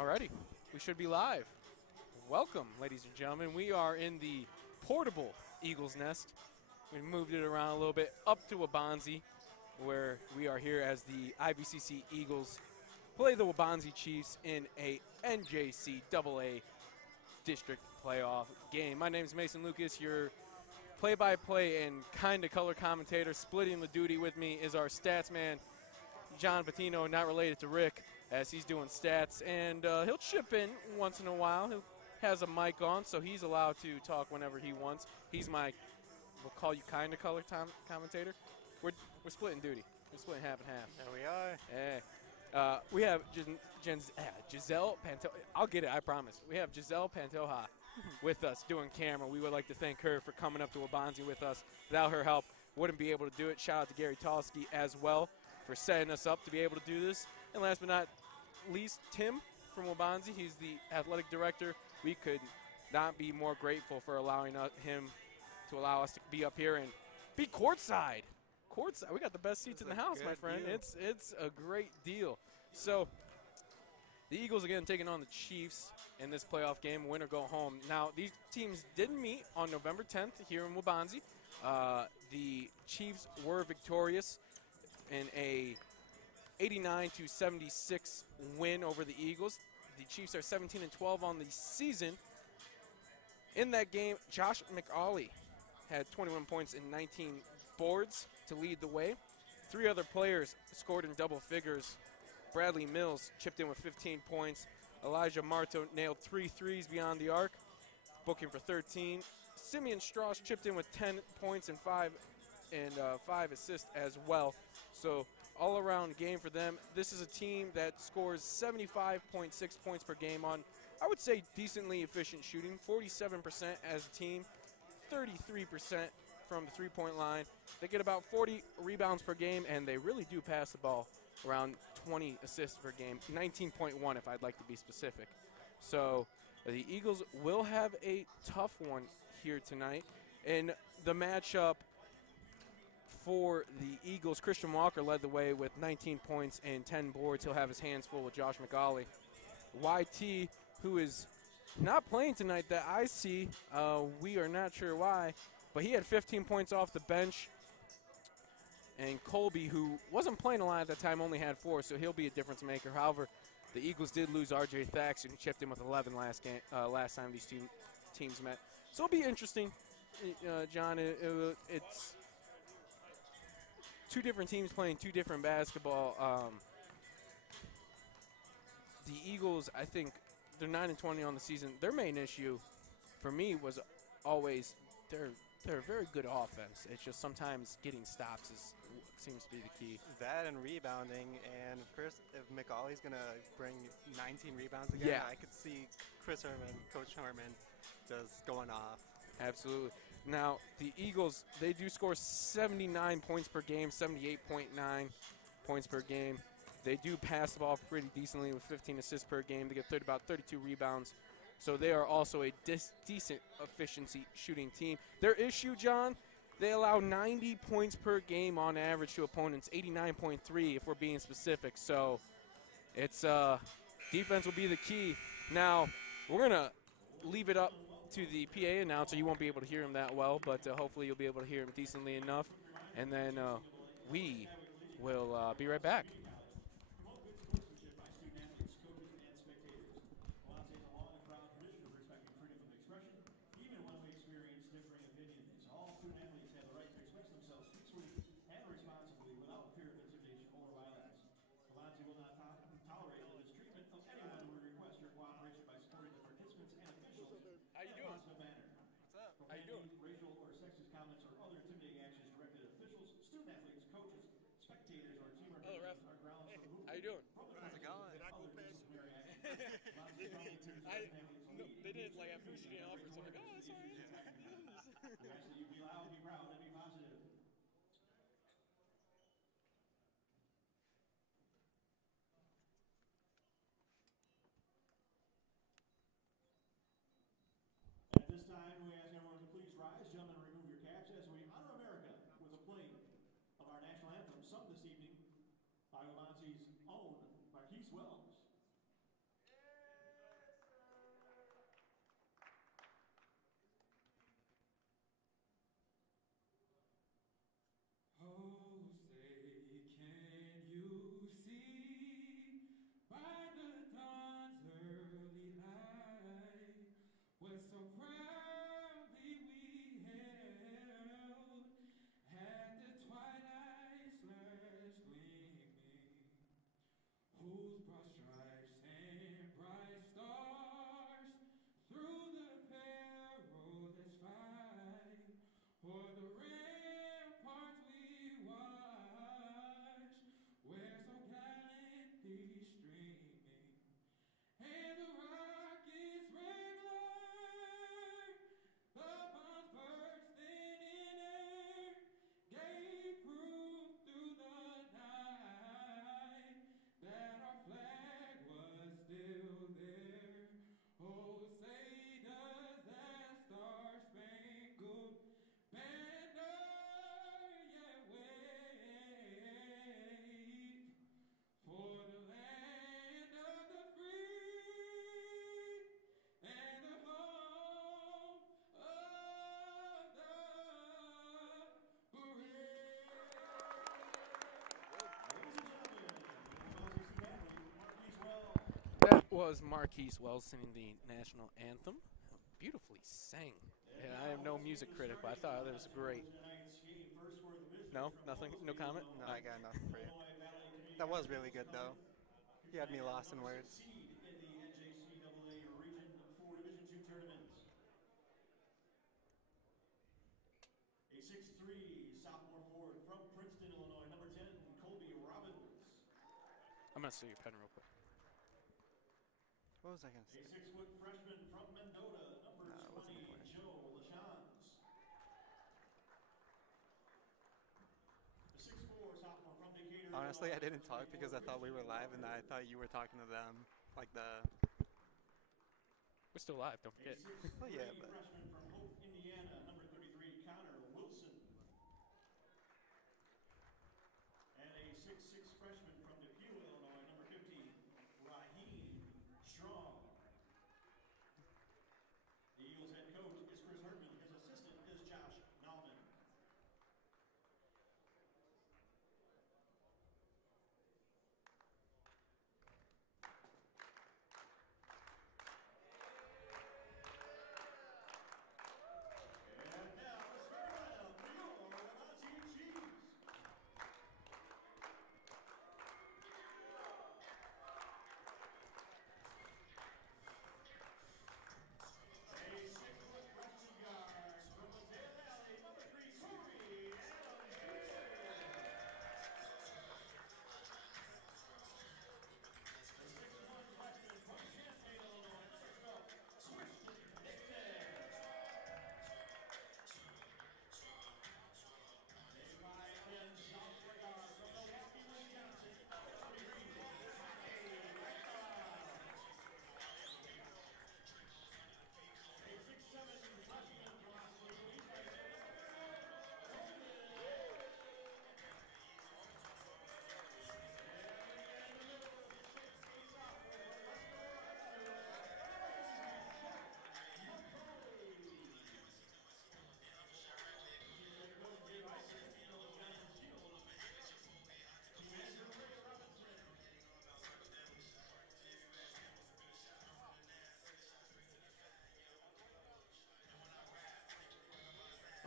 Alrighty, we should be live. Welcome, ladies and gentlemen. We are in the portable Eagles Nest. We moved it around a little bit up to Waubonsee, where we are here as the IVCC Eagles play the Waubonsee Chiefs in a NJCAA district playoff game. My name is Mason Lucas, your play-by-play and kind of color commentator. Splitting the duty with me is our stats man, John Patino, not related to Rick, as he's doing stats, and he'll chip in once in a while. He has a mic on, so he's allowed to talk whenever he wants. He's my, we'll call you kind of color commentator. We're splitting duty. We're splitting half and half. There we are. Hey. We have Giselle Pantoja. I'll get it, I promise. We have Giselle Pantoja with us doing camera. We would like to thank her for coming up to Waubonsee with us. Without her help, wouldn't be able to do it. Shout out to Gary Talski as well for setting us up to be able to do this. And last but not least, Tim from Waubonsee. He's the athletic director. We could not be more grateful for allowing him to allow us to be up here and be courtside. Courtside. We got the best seats in the house, my friend. Deal. It's a great deal. So the Eagles again taking on the Chiefs in this playoff game, win or go home. Now, these teams didn't meet on November 10th here in Waubonsee. The Chiefs were victorious in a 89-76 win over the Eagles. The Chiefs are 17-12 on the season. In that game, Josh McAuley had 21 points and 19 boards to lead the way. Three other players scored in double figures. Bradley Mills chipped in with 15 points. Elijah Marto nailed 3 threes beyond the arc, booking for 13. Simeon Strauss chipped in with 10 points and 5 assists as well. So all-around game for them. This is a team that scores 75.6 points per game on, I would say, decently efficient shooting. 47% as a team, 33% from the three-point line. They get about 40 rebounds per game, and they really do pass the ball around 20 assists per game, 19.1 if I'd like to be specific. So the Eagles will have a tough one here tonight. In the matchup for the Eagles, Christian Walker led the way with 19 points and 10 boards. He'll have his hands full with Josh McAuley. YT, who is not playing tonight that I see, we are not sure why, but he had 15 points off the bench. And Colby, who wasn't playing a lot at that time, only had 4, so he'll be a difference maker. However, the Eagles did lose R.J. Thaxton, who chipped in with 11 last time these two teams met. So it'll be interesting, John. It's two different teams playing two different basketball. The Eagles, I think, they're 9-20 on the season. Their main issue, for me, was always they're a very good offense. It's just sometimes getting stops seems to be the key. That and rebounding, and of course, if McAuley's going to bring 19 rebounds again, yeah. I could see Chris Herman, Coach Herman, just going off. Absolutely. Now, the Eagles, they do score 79 points per game, 78.9 points per game. They do pass the ball pretty decently with 15 assists per game. They get about 32 rebounds. So they are also a decent efficiency shooting team. Their issue, John, they allow 90 points per game on average to opponents, 89.3 if we're being specific. So it's defense will be the key. Now, we're going to leave it up to the PA announcer. You won't be able to hear him that well, but hopefully you'll be able to hear him decently enough. And then we will be right back. How you doing? What's up? How you doing? Racial or sexist comments or other intimidating actions directed at officials, student athletes, coaches, spectators, or team or grounds. Hey, how you doing? How's it going? Did I go past you? No, they didn't like at first you didn't offer, so I'm like, oh, that's all right. You be loud, be proud, and be positive. At this time, we ask everyone to please rise. Gentlemen, remove your caps as we honor America with a playing of our national anthem, sung this evening by Waubonsee's own Marquise Wells. was Marquise Wells singing the national anthem. Beautifully sang. Yeah, I am no music critic, but I thought it was great. No? Nothing? No comment? No, I got nothing for you. That was really good, though. You had me lost in words. Seed in the NJCAA Region 4 Division 2 tournaments. A 6'3" sophomore forward from Princeton, Illinois, number 10, Colby Robbins. I'm going to see your pen real quick. What was I going to say? A 6-foot freshman from Mendota, number 20, Joe Lachance. The 6'4" sophomore from Decatur. Honestly, I didn't talk because I thought we were live and I thought you were talking to them. Like the... We're still live, don't forget. Oh, yeah, but... freshman from Hope, Indiana, number 33, Connor Wilson. And a 6'6" freshman from Depew, Illinois, number 15, Raheem Strong. The Eagles head coach is Chris Herman. His assistant is Josh Nauman. And now the starting lineup for your Waubonsee Chiefs. A 6-foot freshman guard from Mateo Valley, number 3, Corey Adams. The 6'1" freshman from Champaign, Illinois, number 12, Christian Dixon. A 5'10" sophomore guard from Milwaukee, Wisconsin, number 43, Jaime Recta. A 6'7" freshman from Oswego, East Lansing,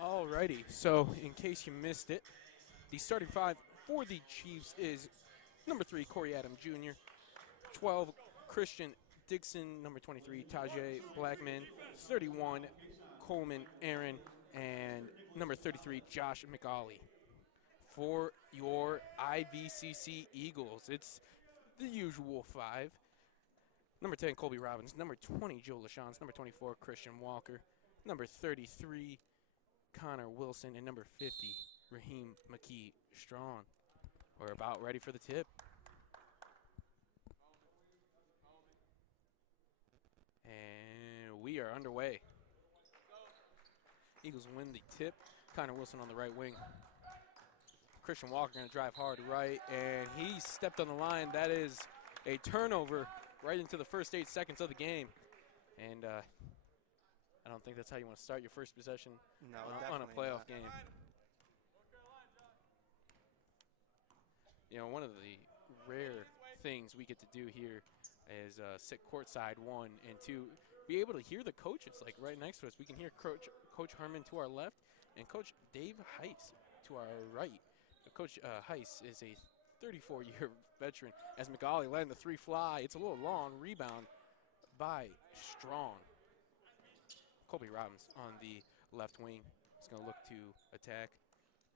Alrighty, so in case you missed it, the starting five for the Chiefs is number 3, Corey Adams Jr., 12, Christian Dixon, number 23, Tajay Blackman, 31, Coleman Aaron, and number 33, Josh McAuley. For your IVCC Eagles, it's the usual 5. Number 10, Colby Robbins, number 20, Joe Lachance, number 24, Christian Walker, number 33, Connor Wilson, and number 50, Raheem McKee Strong. We're about ready for the tip. And we are underway. Eagles win the tip. Connor Wilson on the right wing. Christian Walker going to drive hard right, and he stepped on the line. That is a turnover right into the first 8 seconds of the game. And I don't think that's how you want to start your first possession on a playoff game. You know, one of the rare things we get to do here is sit courtside, 1, and 2, be able to hear the coaches like right next to us. We can hear Coach Herman to our left and Coach Dave Heiss to our right. Coach Heiss is a 34-year veteran. As McAuley letting the 3 fly, it's a little long rebound by Strong. Colby Robbins on the left wing. He's going to look to attack.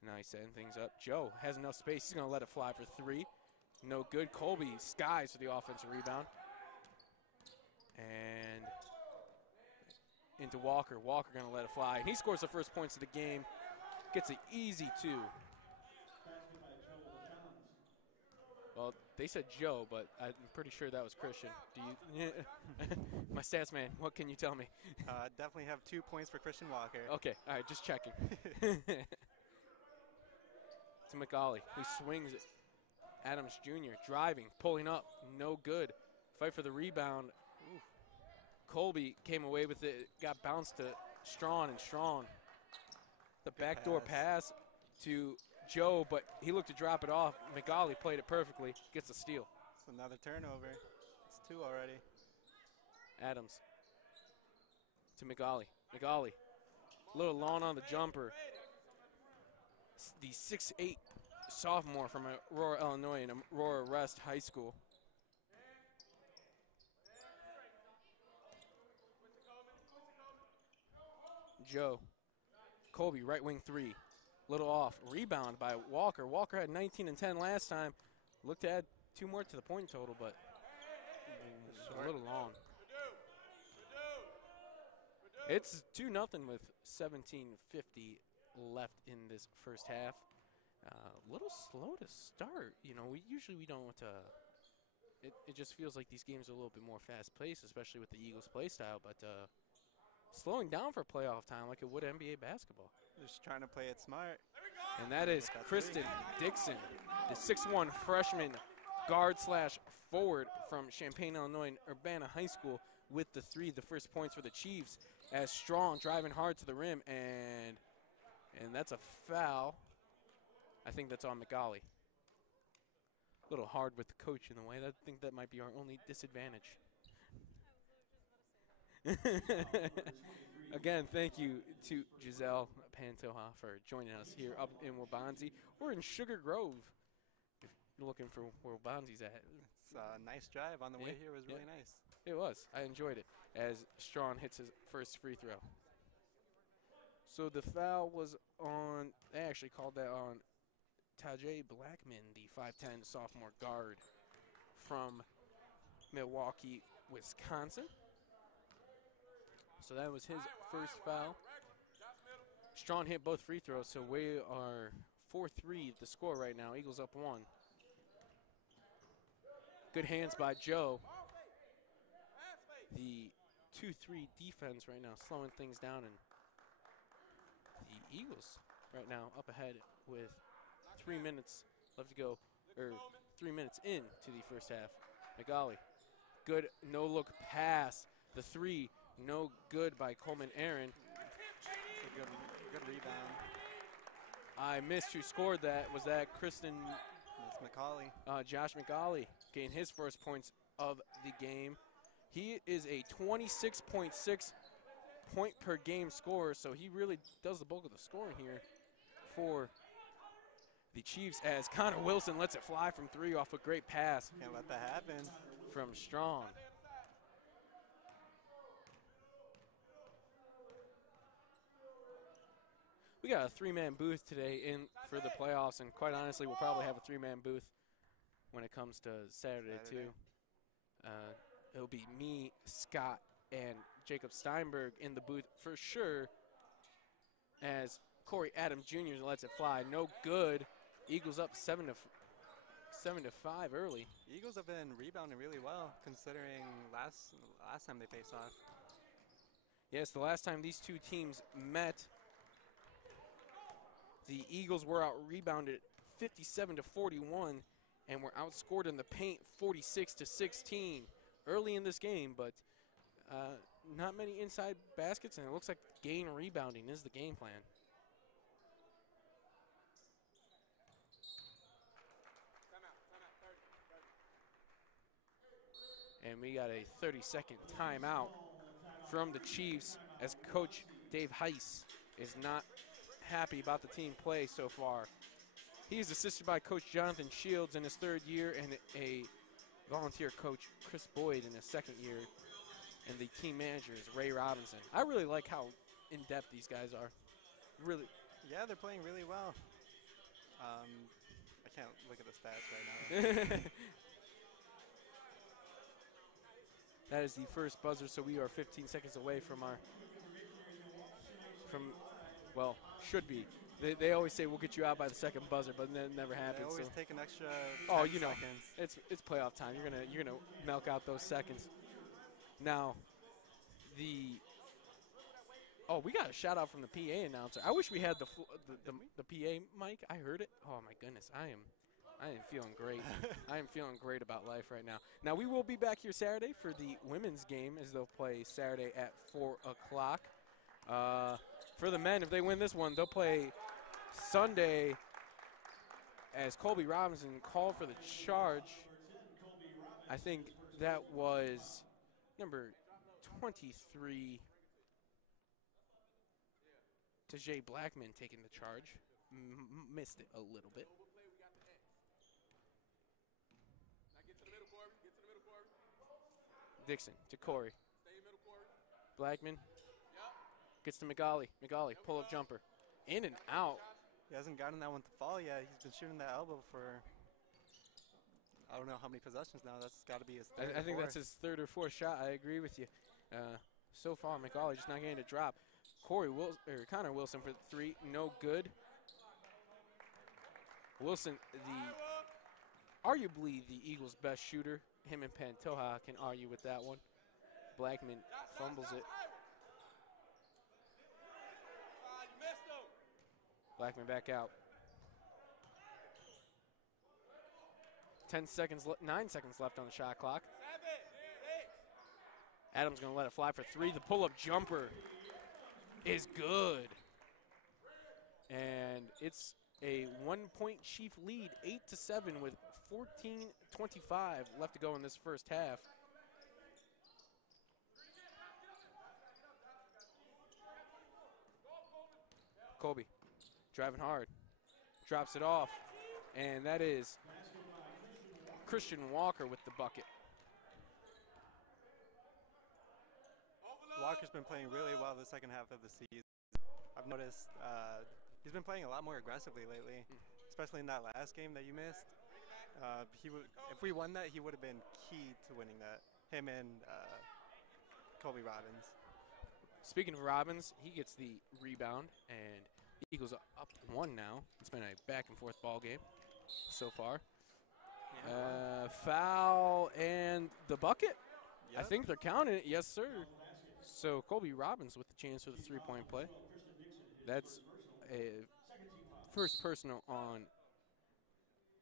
Now he's setting things up. Joe has enough space. He's going to let it fly for 3. No good. Colby skies for the offensive rebound. And into Walker. Walker going to let it fly. And he scores the first points of the game. Gets an easy 2. Well, they said Joe, but I'm pretty sure that was Christian. Do you? My stats man, what can you tell me? Definitely have 2 points for Christian Walker. Okay, all right, just checking. To McAuley, who swings it. Adams Jr. driving, pulling up, no good. Fight for the rebound. Ooh. Colby came away with it, got bounced to Strong, and Strong. The backdoor pass to Joe, but he looked to drop it off. McAuley played it perfectly, gets a steal. It's another turnover. It's 2 already. Adams to McGauley. McGauley, a little long on the jumper. The 6'8" sophomore from Aurora, Illinois, and Aurora West High School. Joe, Colby, right wing 3. Little off. Rebound by Walker. Walker had 19 and 10 last time. Looked to add 2 more to the point total, but a little long. It's 2-0 with 17:50 left in this first half. A little slow to start. You know, we don't. It just feels like these games are a little bit more fast-paced, especially with the Eagles' play style. But slowing down for playoff time like it would NBA basketball. Just trying to play it smart. And that is Kristen Dixon, the 6'1" freshman guard/forward from Champaign, Illinois, and Urbana High School with the 3, the first points for the Chiefs, as Strong driving hard to the rim, and that's a foul. I think that's on McGauley. A little hard with the coach in the way. I think that might be our only disadvantage. Again, thank you to Giselle Pantoja for joining us here up in Waubonsee. We're in Sugar Grove, if you're looking for where Waubonsee's at. It's a nice drive on the way here. It was really nice. It was. I enjoyed it as Strawn hits his first free throw. So the foul was on, they actually called that on Tajay Blackman, the 5'10" sophomore guard from Milwaukee, Wisconsin. So that was his first foul. Strawn hit both free throws, so we are 4-3 the score right now. Eagles up 1. Good hands by Joe. The 2-3 defense right now slowing things down, and the Eagles right now up ahead with 3 minutes left to go, or 3 minutes into the first half. McGauley, good no-look pass. The 3, no good by Coleman Aaron. Good rebound. I missed who scored that. Was that Kristen? It's McGauley. Josh McGauley gained his first points of the game. He is a 26.6 point per game scorer, so he really does the bulk of the scoring here for the Chiefs, as Connor Wilson lets it fly from 3 off a great pass. Can't let that happen. From Strong. We got a 3-man booth today in for the playoffs, and quite honestly, we'll probably have a 3-man booth when it comes to Saturday. Too. It'll be me, Scott, and Jacob Steinberg in the booth for sure, as Corey Adams Jr. lets it fly. No good. Eagles up 7-5 early. Eagles have been rebounding really well, considering last time they faced off. Yes, the last time these two teams met, the Eagles were out-rebounded 57-41 and were outscored in the paint 46-16 early in this game, but not many inside baskets, and it looks like gain rebounding is the game plan. And we got a 30-second timeout from the Chiefs, as Coach Dave Heiss is not happy about the team play so far. He's assisted by Coach Jonathan Shields in his 3rd year, and a volunteer coach, Chris Boyd, in his 2nd year. And the team manager is Ray Robinson. I really like how in-depth these guys are. Really. Yeah, they're playing really well. I can't look at the stats right now. That is the first buzzer, so we are 15 seconds away from well, should be. They always say we'll get you out by the 2nd buzzer, but that never happens. They always so. take an extra 10 you know, seconds. it's playoff time. You're gonna milk out those seconds. Now, we got a shout out from the PA announcer. I wish we had the PA mic. I heard it. Oh my goodness, I am feeling great. I am feeling great about life right now. Now, we will be back here Saturday for the women's game, as they'll play Saturday at 4 o'clock. For the men, if they win this one, they'll play Sunday, as Colby Robinson called for the charge. I think that was number 23. Tajay Blackman taking the charge. Missed it a little bit. Dixon to Corey. Blackman gets to McGolly. McGolly, pull-up jumper. In and out. He hasn't gotten that one to fall yet. He's been shooting that elbow for, I don't know how many possessions now. That's got to be his third. I think that's his third or fourth shot. I agree with you. So far, McGolly just not getting a drop. Connor Wilson for 3, no good. Wilson, arguably the Eagles' best shooter. Him and Pantoja can argue with that one. Blackman fumbles it. Blackman back out. 9 seconds left on the shot clock. Adams going to let it fly for 3. The pull-up jumper is good. And it's a 1-point Chief lead, 8-7 with 14:25 left to go in this first half. Colby driving hard, drops it off, and that is Christian Walker with the bucket. Walker's been playing really well the second half of the season. I've noticed he's been playing a lot more aggressively lately, especially in that last game that you missed. If we won that, he would have been key to winning that. Him and Colby Robbins. Speaking of Robbins, he gets the rebound, and Eagles are up 1 now. It's been a back-and-forth ball game so far. Yeah. Foul and the bucket. Yep. I think they're counting it. Yes, sir. So Colby Robbins with the chance for the 3-point play. That's a first personal on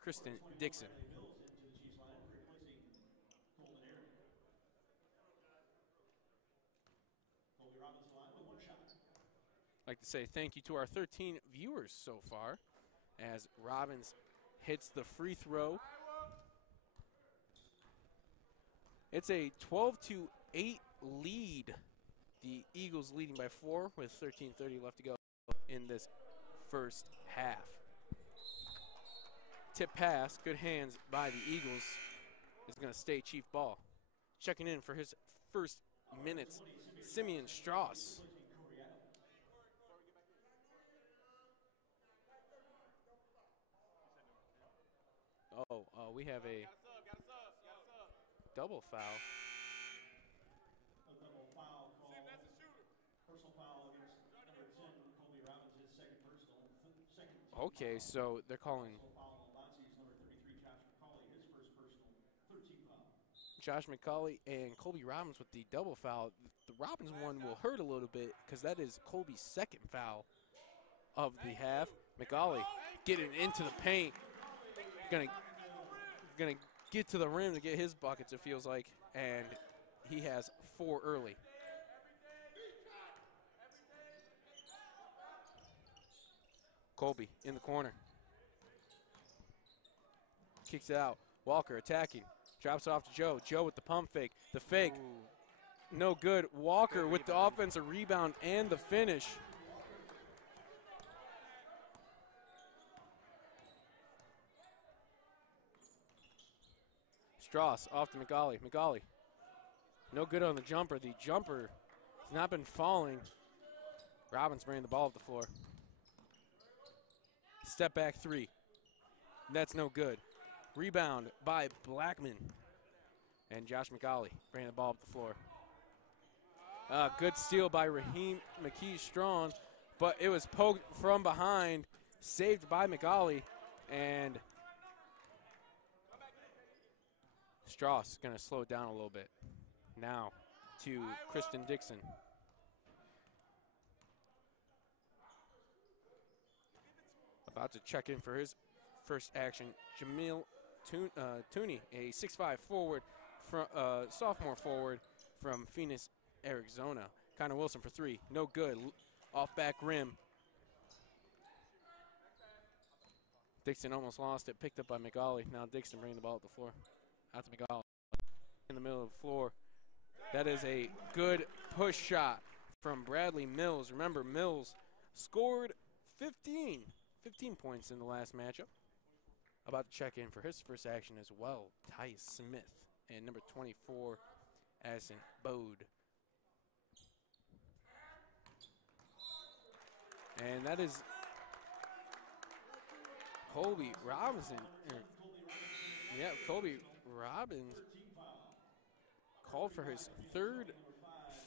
Kristen Dixon. I'd like to say thank you to our 13 viewers so far as Robbins hits the free throw. It's a 12-8 lead. The Eagles leading by 4 with 13:30 left to go in this first half. Tip pass, good hands by the Eagles, is going to stay Chief ball. Checking in for his first minutes, Simeon Strauss. We have a double foul. A double foul call. Personal foul against number 10, Colby Robbins, his second personal. Second Okay, so they're calling foul on Waubonsee's number 33, Josh McCauley, his first personal, 13 foul. Josh McCauley and Colby Robbins with the double foul. The Robbins one will hurt a little bit because that is Colby's second foul of the half. McCauley getting into the paint. Gonna get to the rim to get his buckets, it feels like, and he has 4 early. Colby in the corner. Kicks it out. Walker attacking. Drops it off to Joe. Joe with the pump fake. The fake. Ooh. No good. Walker with the offensive rebound and the finish. Strauss off to McGolly. McGolly. No good on the jumper. The jumper has not been falling. Robbins bringing the ball up the floor. Step back 3. That's no good. Rebound by Blackman. And Josh McGolly bringing the ball up the floor. Good steal by Raheem McKee-Strong, but it was poked from behind, saved by McGolly, and Strauss going to slow it down a little bit. Now to Kristen Dixon. About to check in for his first action. Jamil Tooney, a 6'5" forward, sophomore forward from Phoenix, Arizona. Connor Wilson for 3. No good. Off back rim. Dixon almost lost it. Picked up by McGolly. Now Dixon bringing the ball up the floor. Out to McGolly. In the middle of the floor. That is a good push shot from Bradley Mills. Remember, Mills scored 15 points in the last matchup. About to check in for his first action as well, Tyus Smith, and number 24, Addison Bode. And that is Colby Robinson. Yeah, Colby Robbins called for his third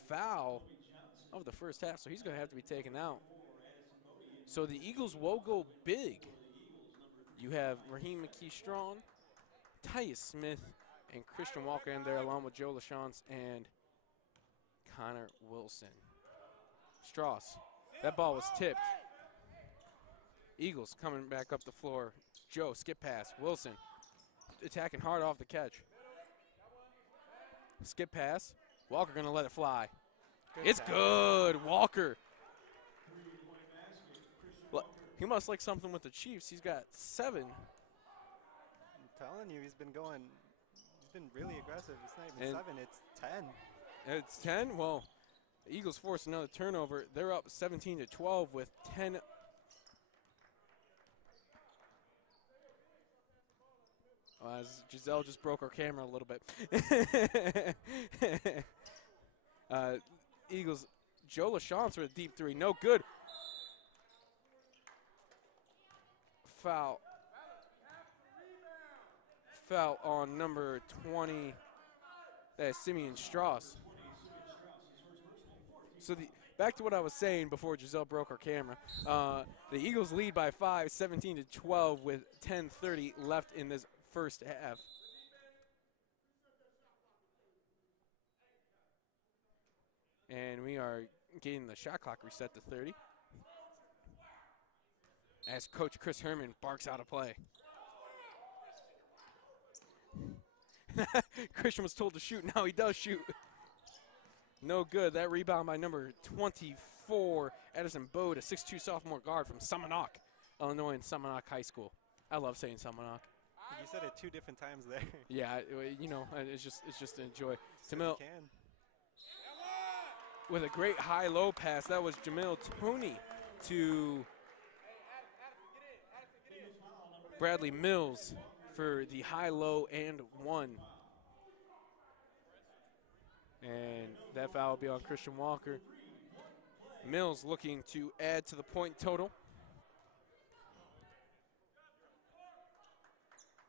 foul of the first half, so he's going to have to be taken out. So the Eagles will go big. You have Raheem McKee-Strong, Tyus Smith, and Christian Walker in there, along with Joe LaChance and Connor Wilson. Strauss, that ball was tipped. Eagles coming back up the floor. Joe, skip pass. Wilson attacking hard off the catch. Skip pass. Walker going to let it fly. It's good. Walker. He must like something with the Chiefs. He's got 7. I'm telling you, he's been really aggressive. It's not even 7, it's 10. It's 10? Well, the Eagles forced another turnover. They're up 17-12 with 10. As Giselle just broke our camera a little bit. Eagles, Joe LaChance with a deep 3. No good. Foul. Foul on number 20. That's Simeon Strauss. So back to what I was saying before Giselle broke our camera. The Eagles lead by 5, 17-12 with 10:30 left in this first half. And we are getting the shot clock reset to 30. As Coach Chris Herman barks out a play. Christian was told to shoot, now he does shoot. No good. That rebound by number 24, Addison Bode, a 6'2" sophomore guard from Summonock, Illinois, and Summonock High School. I love saying Summonock. You said it 2 different times there. Yeah, you know, it's just to enjoy. Jamil with a great high-low pass. That was Jamil Toney to Bradley Mills for the high-low and 1. And that foul will be on Christian Walker. Mills looking to add to the point total.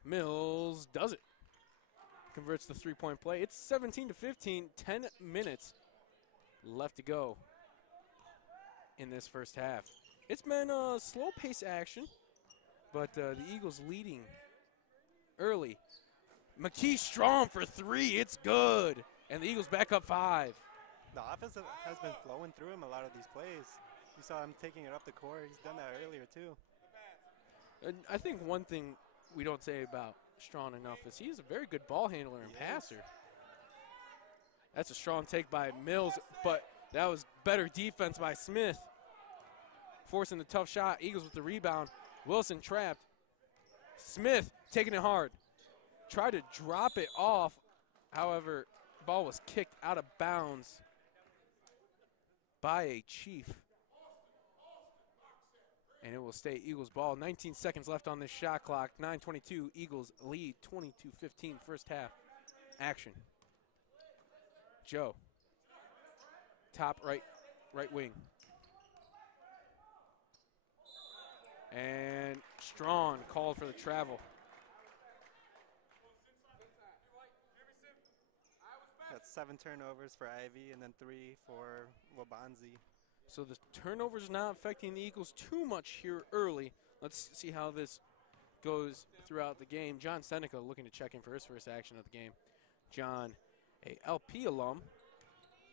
Mills does it. Converts the 3-point play. It's 17-15, 10 minutes left to go in this first half. It's been a slow pace action, but the Eagles leading early. McKee-Strong for 3, it's good. And the Eagles back up 5. The offense has been flowing through him a lot of these plays. You saw him taking it up the court. He's done that earlier too. And I think one thing we don't say about Strong enough is he's a very good ball handler and passer. That's a strong take by Mills, but that was better defense by Smith. Forcing the tough shot. Eagles with the rebound. Wilson trapped. Smith taking it hard. Tried to drop it off. However, ball was kicked out of bounds by a Chief. And it will stay Eagles ball. 19 seconds left on this shot clock. 9:22, Eagles lead 22-15 first half action. Joe, top right wing. And Strong called for the travel. That's 7 turnovers for Ivy and then 3 for Waubonsee. So the turnovers not affecting the Eagles too much here early. Let's see how this goes throughout the game. John Seneca looking to check in for his first action of the game. John, a LP alum.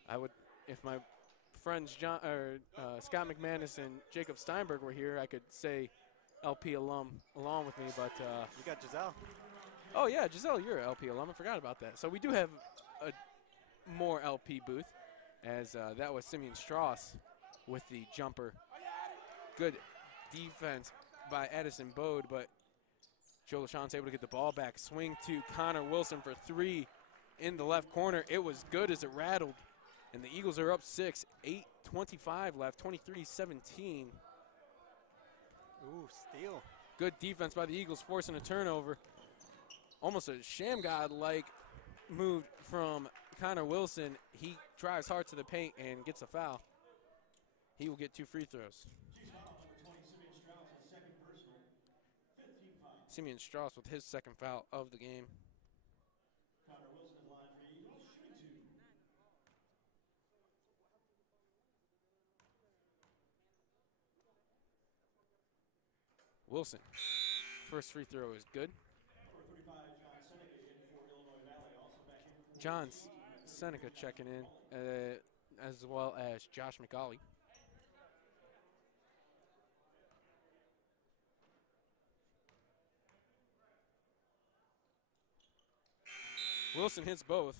I would, if my friends Scott McManus and Jacob Steinberg were here, I could say LP alum along with me, but you got Giselle. Oh yeah, Giselle, you're an LP alum. I forgot about that. So we do have a more LP booth, as that was Simeon Strauss with the jumper. Good defense by Addison Bode, but Joe LaChance able to get the ball back. Swing to Connor Wilson for 3. in the left corner. It was good as it rattled. And the Eagles are up 6, 8:25 left, 23-17. Ooh, steal. Good defense by the Eagles, forcing a turnover. Almost a Shamgod-like move from Connor Wilson. He drives hard to the paint and gets a foul. He will get 2 free throws. Simeon Strauss with his second foul of the game. Connor Wilson is line for the Eagles, shooting 2. Wilson, first free throw is good. Number 35, John Seneca in for Illinois Valley. Also back in for John Seneca checking in, as well as Josh McCauley. Wilson hits both.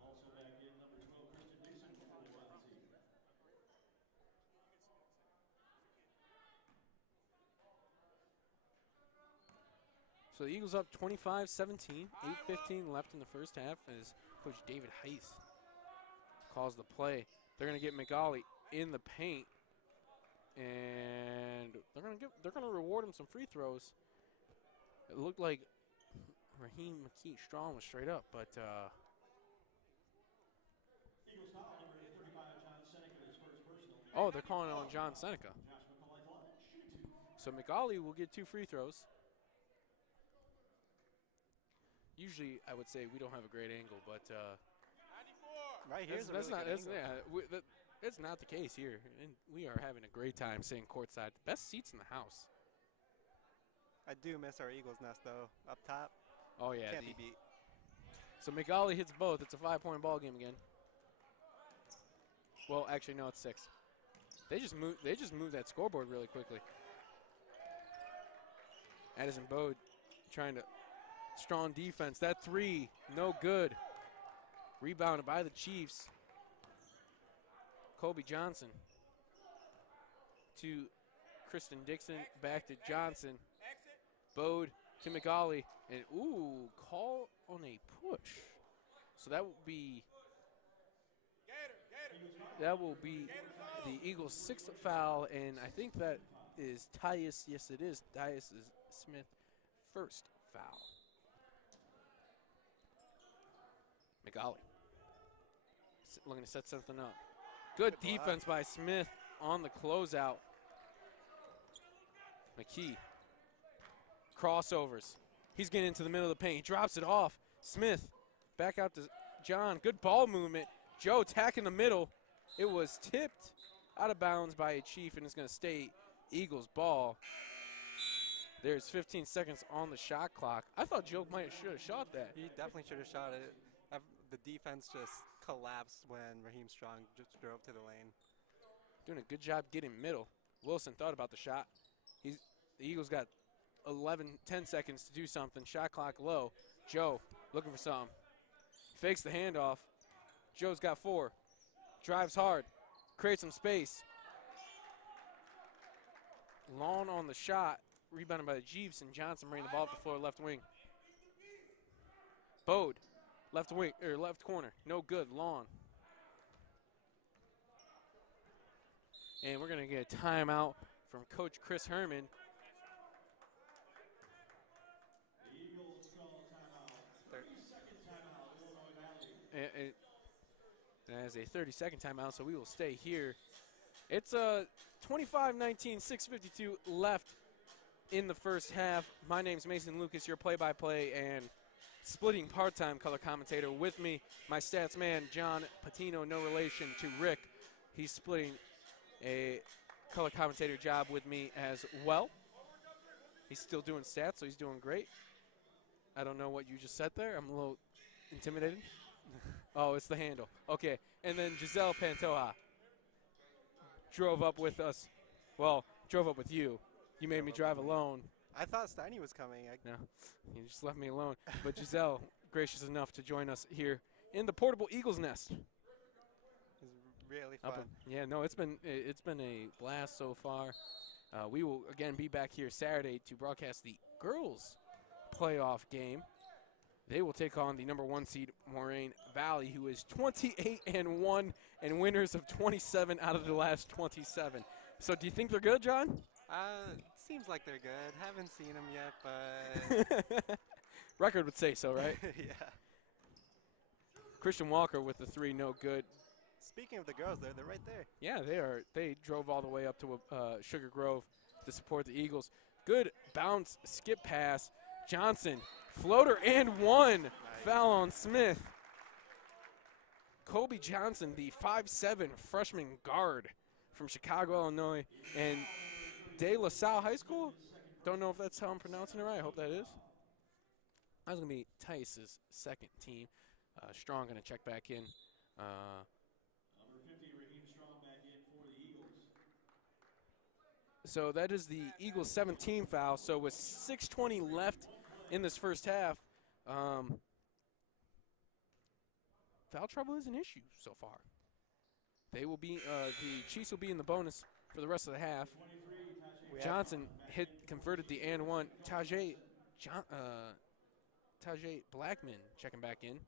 Also back in number 12, Kristen Dixon for Waubonsee. So the Eagles up 25-17, 8:15 left in the first half as Coach David Heiss calls the play. They're going to get McCauley in the paint, and they're going to reward him some free throws. It looked like Raheem McKee Strong was straight up, but Eagles foul, number 35, John Seneca, his first personal. oh, they're calling on John Seneca. Josh McCauley to line, shooting 2. So McCauley will get 2 free throws. Usually, I would say we don't have a great angle, but Right here's that's a really not good angle. it's not the case here, and we are having a great time sitting courtside. Best seats in the house. I do miss our Eagles nest though. Up top, Oh yeah. can't be beat. So McCauley hits both. It's a 5-point ball game again. Well, actually, no, it's 6. They just moved that scoreboard really quickly. Addison Bode trying to strong defense. That 3, no good. Rebounded by the Chiefs. Kobe Johnson to Kristen Dixon, back to Johnson. Bode to McCauley, and ooh, call on a push. So that will be the Eagles' 6th foul, and I think that is Tyus. Yes, it is. Tyus is Smith first foul. McCauley looking to set something up. Good defense by Smith on the closeout. McKee. Crossovers. He's getting into the middle of the paint. He drops it off. Smith back out to John. Good ball movement. Joe attacking the middle. It was tipped out of bounds by a Chief, and it's going to stay Eagles ball. There's 15 seconds on the shot clock. I thought Joe should have shot that. He definitely should have shot it. The defense just collapsed when Raheem Strong just drove to the lane. Doing a good job getting middle. Wilson thought about the shot. The Eagles got 10 seconds to do something. Shot clock low. Joe looking for something. Fakes the handoff. Joe's got 4. Drives hard. Creates some space. Long on the shot. Rebounded by the Jeeves, and Johnson bringing the ball up the floor, left wing. Bode, left wing, or left corner. No good. Long. And we're going to get a timeout from Coach Chris Herman. The Eagles call timeout. 30-second timeout, Illinois Valley. As a 30-second timeout, so we will stay here. It's a 25-19, 6:52 left in the first half. My name's Mason Lucas, your play-by-play and splitting part-time color commentator. With me, my stats man, John Patino, no relation to Rick. He's splitting a color commentator job with me as well. He's still doing stats, so he's doing great. I don't know what you just said there. I'm a little intimidated. Oh, it's the handle. Okay, and then Giselle Pantoja drove up with us. Well, drove up with you. You made me drive alone. I thought Steiny was coming. No, you just left me alone. But Giselle, gracious enough to join us here in the portable Eagles nest. It's really fun. Yeah, no, it's been a blast so far. We will again be back here Saturday to broadcast the girls' playoff game. They will take on the number 1 seed, Moraine Valley, who is 28-1 and winners of 27 out of the last 27. So do you think they're good, John? Seems like they're good. Haven't seen them yet, but Record would say so, right? yeah. Christian Walker with the 3, no good. Speaking of the girls, they're right there. Yeah, they are. They drove all the way up to Sugar Grove to support the Eagles. Good bounce, skip pass. Johnson, floater and 1. Nice. Foul on Smith. Kobe Johnson, the 5'7" freshman guard from Chicago, Illinois, and De La Salle High School. Don't know if that's how I'm pronouncing it right. I hope that is. That's going to be Tice's second team. Strong going to check back in. Number 50, Raheem Strong back in for the Eagles. So that is the Eagles' 17 foul. So with 6:20 left in this first half, foul trouble is an issue so far. They will be the Chiefs will be in the bonus for the rest of the half. Johnson converted the and 1. Tajay Blackman checking back in.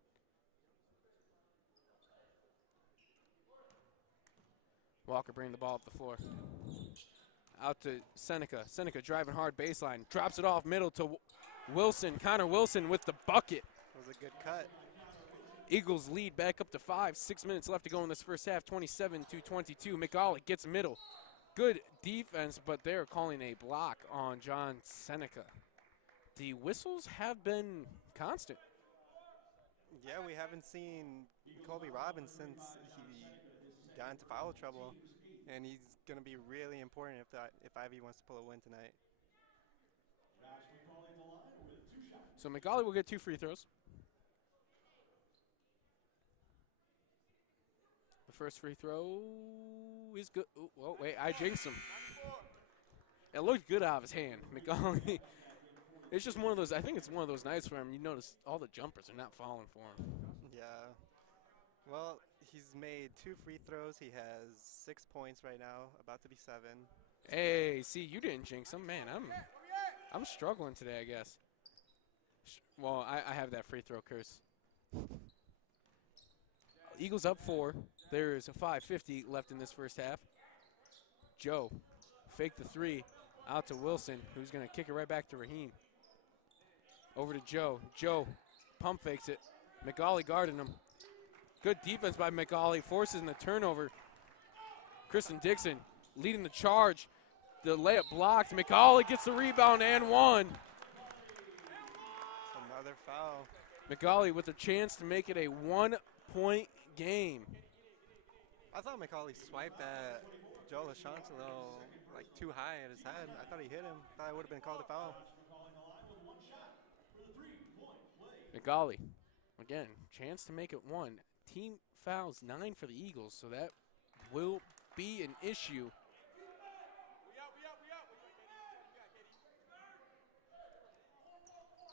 Walker bringing the ball up the floor. Out to Seneca. Seneca driving hard baseline. Drops it off middle to Wilson. Connor Wilson with the bucket. That was a good cut. Eagles lead back up to 5. 6 minutes left to go in this first half. 27-22. McAuley gets middle. Good defense, but they're calling a block on John Seneca. The whistles have been constant. Yeah, we haven't seen Colby Robbins since he got into foul trouble, and he's going to be really important if Ivy wants to pull a win tonight. So McAuley will get 2 free throws. The first free throw is good. Oh, wait, I jinxed him. It looked good out of his hand. McAuley, it's just one of those, I think it's one of those nights for him. You notice all the jumpers are not falling for him. Yeah. Well, he's made 2 free throws. He has 6 points right now, about to be 7. Hey, see, you didn't jinx him. Man, I'm struggling today, I guess. Well, I have that free throw curse. Eagles up 4. There's a 5:50 left in this first half. Joe, fake the 3, out to Wilson, who's going to kick it right back to Raheem. Over to Joe. Joe pump fakes it. McAuley guarding him. Good defense by McAuley, forces in the turnover. Kristen Dixon leading the charge. The layup blocked. McAuley gets the rebound and 1. Another foul. McAuley with a chance to make it a 1-point game. I thought McAuley swiped at Joe LaChance like too high at his head. I thought he hit him. I thought it would have been called a foul. McAuley, again, chance to make it 1. Team fouls 9 for the Eagles, so that will be an issue.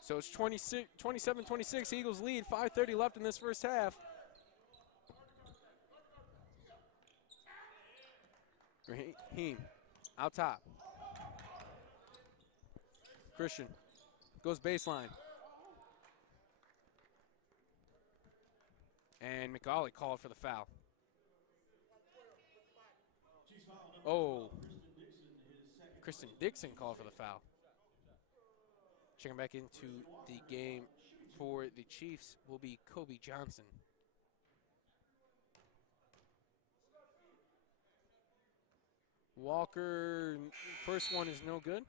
So it's 27-26, Eagles lead, 5:30 left in this first half. Raheem, out top. Christian goes baseline. And McAuley called for the foul. Oh, Kristen Dixon called for the foul. Checking back into the game for the Chiefs will be Kobe Johnson. Walker, first one is no good.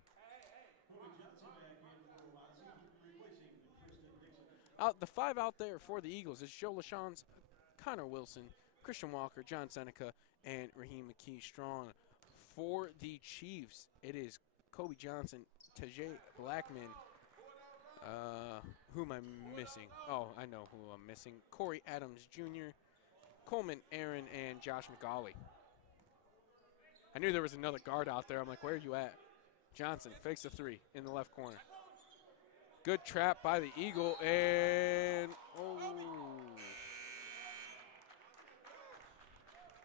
The 5 out there for the Eagles is Joe LaChance, Connor Wilson, Christian Walker, John Seneca, and Raheem McKee Strong. For the Chiefs, it is Kobe Johnson, Tajay Blackman. Who am I missing? Oh, I know who I'm missing. Corey Adams Jr., Coleman Aaron, and Josh McAuley. I knew there was another guard out there. I'm like, where are you at? Johnson fakes a 3 in the left corner. Good trap by the Eagle, and oh.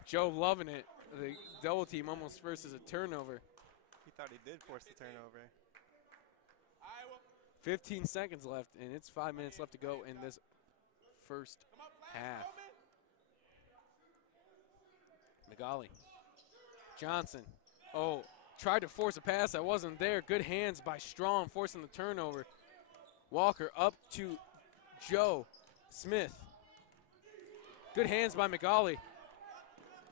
Joe loving it. The double team almost forces a turnover. He thought he did force the turnover. 15 seconds left, and it's 5 minutes left to go in this first half. Magali. Johnson. Oh, tried to force a pass that wasn't there. Good hands by Strong, forcing the turnover. Walker up to Joe Smith. Good hands by Magali.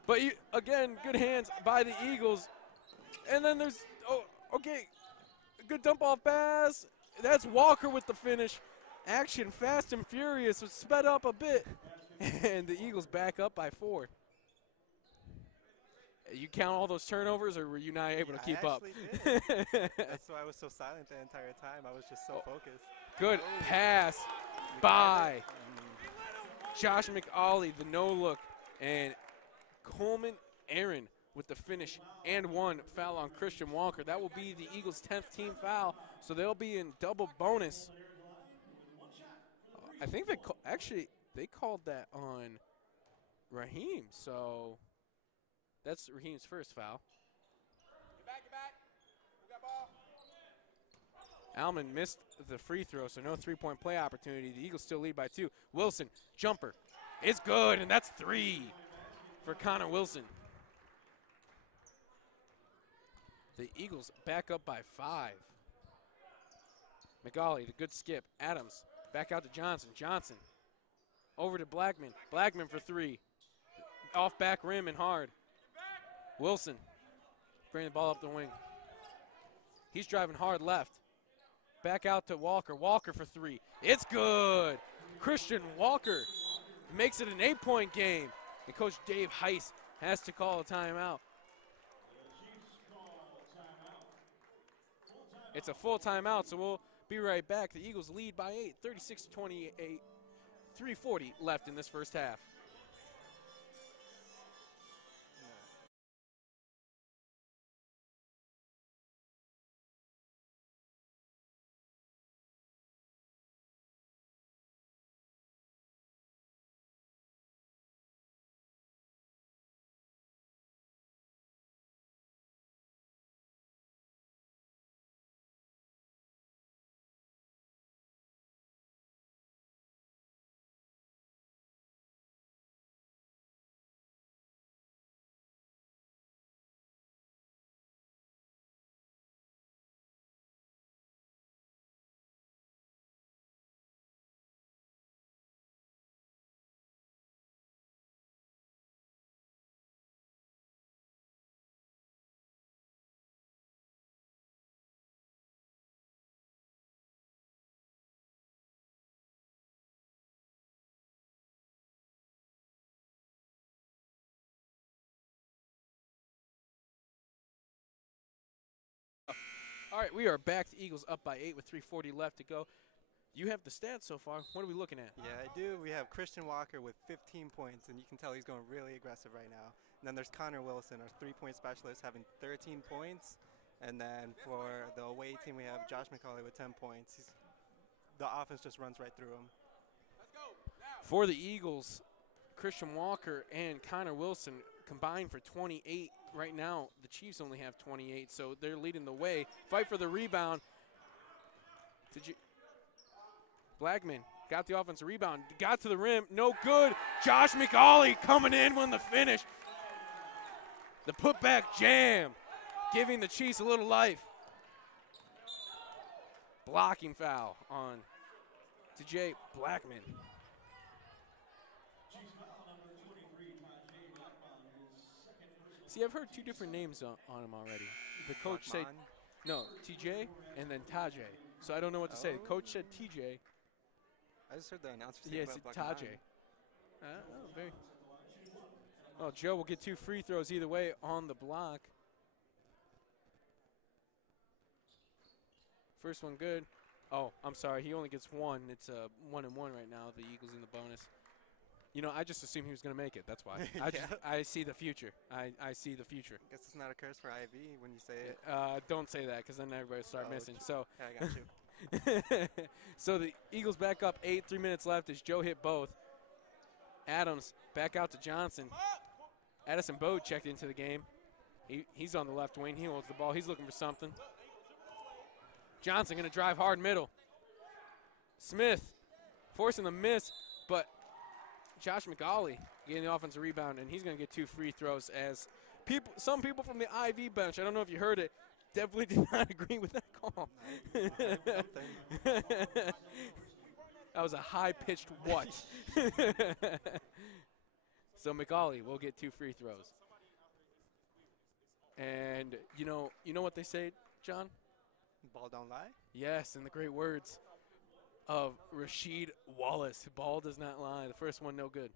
But again, good hands by the Eagles. And then there's, okay, good dump-off pass. That's Walker with the finish. Action fast and furious. It sped up a bit. And the Eagles back up by 4. You count all those turnovers, or were you not able to keep up? Did. That's why I was so silent the entire time. I was just so focused. Good pass by Josh McAuley, the no-look, and Coleman Aaron with the finish and 1 foul on Christian Walker. That will be the Eagles' 10th team foul, so they'll be in double bonus. I think they called that on Raheem, so that's Raheem's first foul. Get back. We got ball. Alman missed the free throw, so no three-point play opportunity. The Eagles still lead by 2. Wilson, jumper. It's good, and that's 3 for Connor Wilson. The Eagles back up by 5. McGauley, the good skip. Adams, back out to Johnson. Johnson, over to Blackman. Blackman for 3. Off back rim and hard. Wilson, bring the ball up the wing. He's driving hard left. Back out to Walker. Walker for 3. It's good. Christian Walker makes it an 8-point game. And Coach Dave Heiss has to call a timeout. It's a full timeout, so we'll be right back. The Eagles lead by 8, 36-28. 3:40 left in this first half. All right, we are back. The Eagles up by 8 with 3:40 left to go. You have the stats so far. What are we looking at? Yeah, I do. We have Christian Walker with 15 points, and you can tell he's going really aggressive right now. And then there's Connor Wilson, our 3-point specialist, having 13 points. And then for the away team, we have Josh McCauley with 10 points. The offense just runs right through him. For the Eagles, Christian Walker and Connor Wilson combined for 28. Right now, the Chiefs only have 28, so they're leading the way. Fight for the rebound. Blackman got the offensive rebound, got to the rim, no good. Josh McAuley coming in with the finish. The putback jam, giving the Chiefs a little life. Blocking foul on TJ Blackman. See, I've heard 2 different names on him already. The coach said, no, TJ and then Tajay. So I don't know what to say. The coach said TJ. I just heard the announcer say about Tajay. Oh, Joe will get 2 free throws either way on the block. First one good. Oh, I'm sorry. He only gets 1. It's 1-1 right now. The Eagles in the bonus. You know, I just assumed he was going to make it. That's why. I see the future. I see the future. I guess it's not a curse for IV when you say it. Don't say that, because then everybody will start missing. So, yeah, I got you. So the Eagles back up 8, 3 minutes left as Joe hit both. Adams back out to Johnson. Addison Bode checked into the game. He's on the left wing. He holds the ball. He's looking for something. Johnson going to drive hard middle. Smith forcing the miss, but Josh McAuley getting the offensive rebound, and he's going to get 2 free throws as some people from the IV bench, I don't know if you heard it, definitely did not agree with that call. That was a high-pitched what. So McAuley will get 2 free throws. And you know what they say, John? Ball don't lie. Yes, in the great words of Rasheed Wallace, ball does not lie. The first one, no good.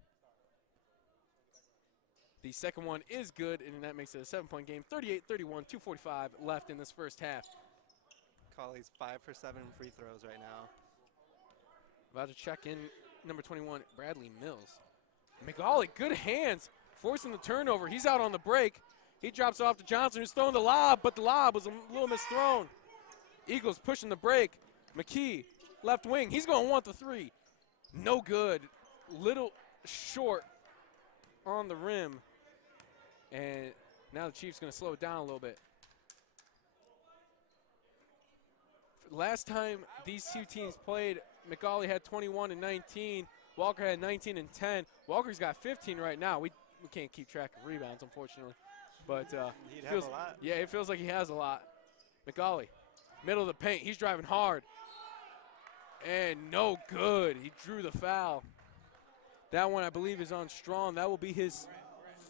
The second one is good, and that makes it a 7-point game. 38-31, 2:45 left in this first half. Colley's 5 for 7 free throws right now. About to check in number 21, Bradley Mills. McAuley, good hands, forcing the turnover. He's out on the break. He drops off to Johnson, who's throwing the lob, but the lob was a little misthrown. Eagles pushing the break. McKee, left wing. He's going 1 to 3. No good. Little short on the rim. And now the Chiefs going to slow it down a little bit. Last time these two teams played, McAuley had 21 and 19. Walker had 19 and 10. Walker's got 15 right now. We can't keep track of rebounds, unfortunately. But He'd have a lot. yeah, it feels like he has a lot. McAuley, middle of the paint. He's driving hard. And no good. He drew the foul. That one, I believe, is on Strong. That will be his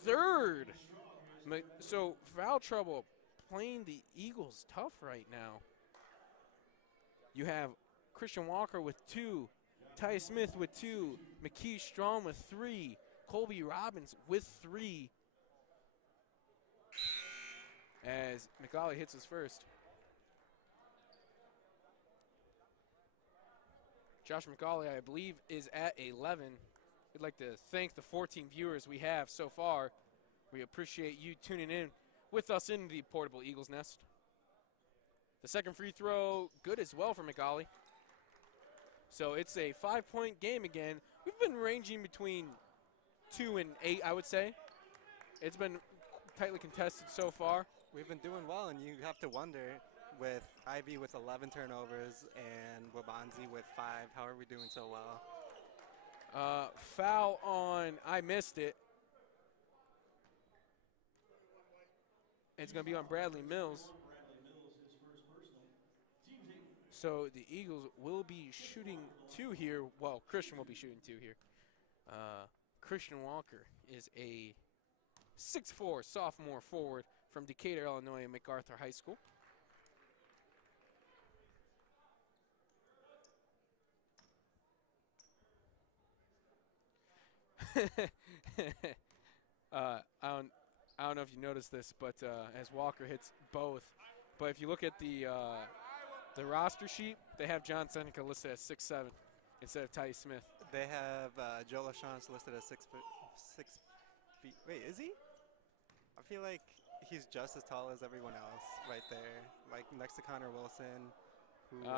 third. So foul trouble playing the Eagles tough right now. You have Christian Walker with 2, Ty Smith with 2, McKee Strong with 3, Colby Robbins with 3. As McAuley hits his first. Josh McAuley, I believe, is at 11. We'd like to thank the 14 viewers we have so far. We appreciate you tuning in with us in the Portable Eagles Nest. The second free throw, good as well for McAuley. So it's a 5-point game again. We've been ranging between 2 and 8, I would say. It's been tightly contested so far. We've been doing well, and you have to wonder, with Ivy with 11 turnovers and Waubonsee with 5, how are we doing so well? Foul on, I missed it. It's going to be on Bradley Mills. So the Eagles will be shooting 2 here. Well, Christian will be shooting 2 here. Christian Walker is a 6'4" sophomore forward from Decatur, Illinois, and MacArthur High School. I don't know if you noticed this, but as Walker hits both, but if you look at the roster sheet, they have John Seneca listed as 6'7" instead of Ty Smith. They have Joe LaChance listed as 6 feet. Wait, is he? I feel like he's just as tall as everyone else right there, like next to Connor Wilson, who is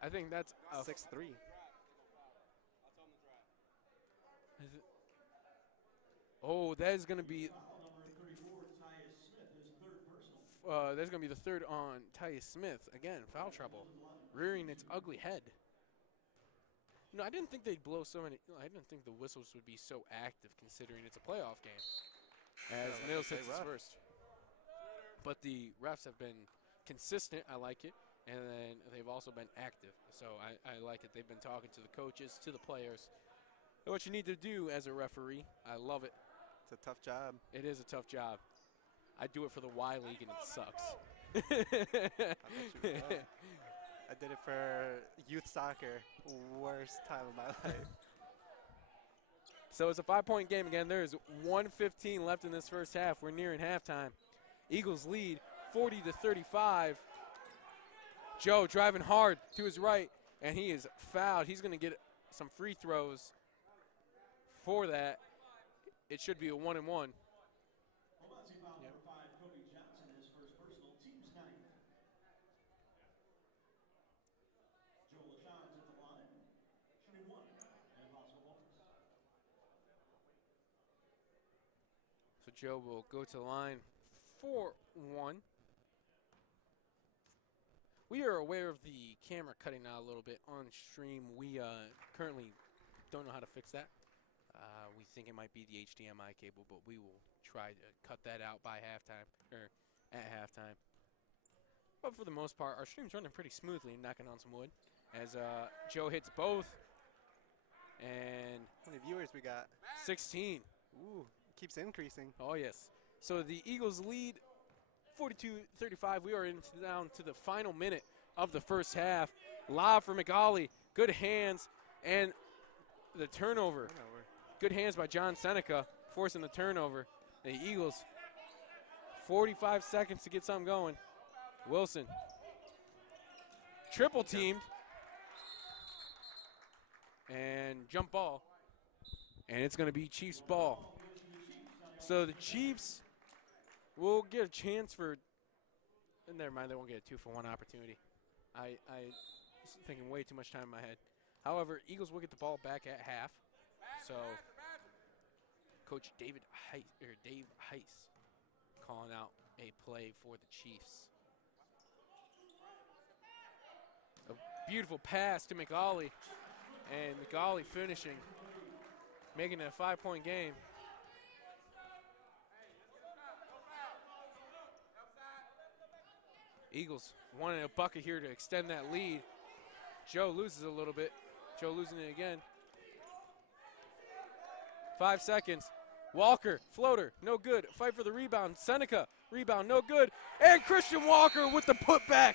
I think that's 6'3". Oh, that is going to be. There's going to be the third on Ty Smith. Again, foul trouble, rearing its ugly head. You know, I didn't think they'd blow so many. I didn't think the whistles would be so active, considering it's a playoff game. As Mills hits his first. But the refs have been consistent. I like it. And then they've also been active. So I like it. They've been talking to the coaches, to the players. What you need to do as a referee. I love it. It's a tough job. It is a tough job. I do it for the Y League, and it sucks. I did it for youth soccer. Worst time of my life. So it's a 5-point game again. There is 1:15 left in this first half. We're nearing halftime. Eagles lead 40-35. Joe driving hard to his right, and he is fouled. He's going to get some free throws for that. It should be a 1-and-1. Waubonsee foul number 5, Kobe Johnson, his first personal, team's 9th. Joe LaChance at the line, shooting 1, and possible bonus. So Joe will go to the line for 1. We are aware of the camera cutting out a little bit on stream. We currently don't know how to fix that. We think it might be the HDMI cable, but we will try to cut that out by halftime, or at halftime. But for the most part, our stream's running pretty smoothly, knocking on some wood, as Joe hits both. And How many viewers we got? 16. Ooh, keeps increasing. Oh, yes. So the Eagles lead 42-35. We are down to the final minute of the first half. Lob for McAuley. Good hands and the turnover. Good hands by John Seneca, forcing the turnover. The Eagles, 45 seconds to get something going. Wilson, triple teamed. And jump ball. And it's going to be Chiefs ball. So the Chiefs will get a chance for, never mind, they won't get a 2-for-1 opportunity. I was thinking way too much time in my head. However, Eagles will get the ball back at half. So Coach Dave Heiss calling out a play for the Chiefs. A beautiful pass to McAuley. And McAuley finishing, making it a 5-point game. Eagles wanting a bucket here to extend that lead. Joe loses a little bit. Joe losing it again. 5 seconds. Walker, floater, no good. Fight for the rebound. Seneca, rebound, no good. And Christian Walker with the putback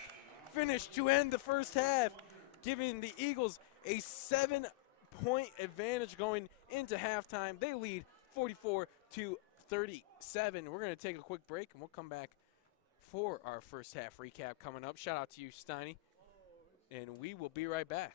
finish to end the first half, giving the Eagles a 7-point advantage going into halftime. They lead 44-37. We're going to take a quick break, and we'll come back for our first half recap coming up. Shout out to you, Steiny, and we will be right back.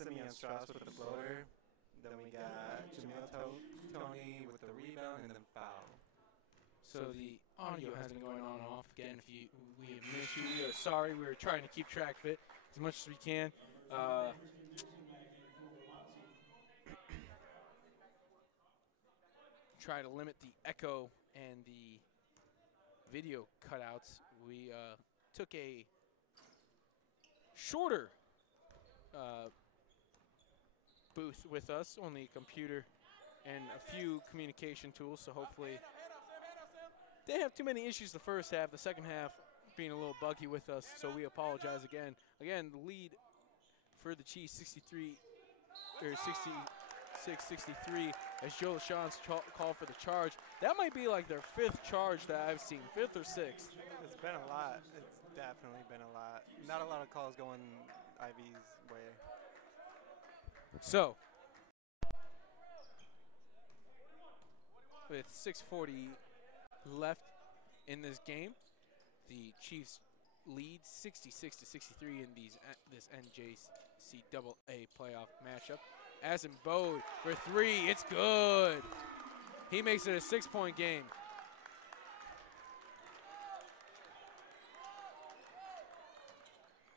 Simeon Strauss with the floater. Then we got Tony with the rebound and then foul. So the audio has been going on and off. Again, if we have missed you, we are sorry. We are trying to keep track of it as much as we can. Try to limit the echo and the video cutouts. We took a shorter booth with us, only a computer and a few communication tools, so hopefully they didn't have too many issues the first half. The second half being a little buggy with us, so we apologize again. Again, the lead for the Chiefs 63 or 66-63 as Joe LaShawn's call for the charge. That might be like their 5th charge that I've seen, 5th or 6th. It's been a lot. It's definitely been a lot. Not a lot of calls going Ivy's way. So, with 6:40 left in this game, the Chiefs lead 66-63 in this NJCAA playoff matchup. Asim Bode for 3, it's good. He makes it a 6-point game.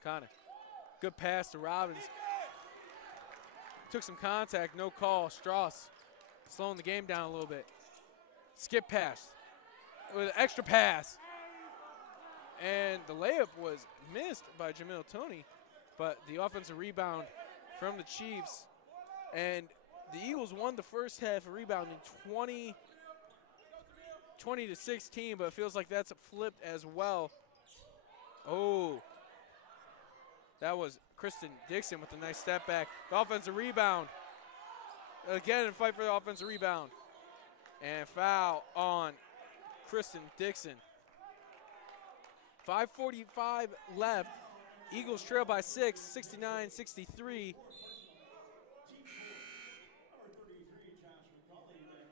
Connor, good pass to Robbins. Took some contact, no call. Strauss slowing the game down a little bit. Skip pass with an extra pass. And the layup was missed by Jamil Toney, but the offensive rebound from the Chiefs. And the Eagles won the first half of rebounding 20-16, but it feels like that's flipped as well. Oh, that was Kristen Dixon with a nice step back. The offensive rebound. Again, fight for the offensive rebound. And foul on Kristen Dixon. 5:45 left. Eagles trail by 6, 69-63.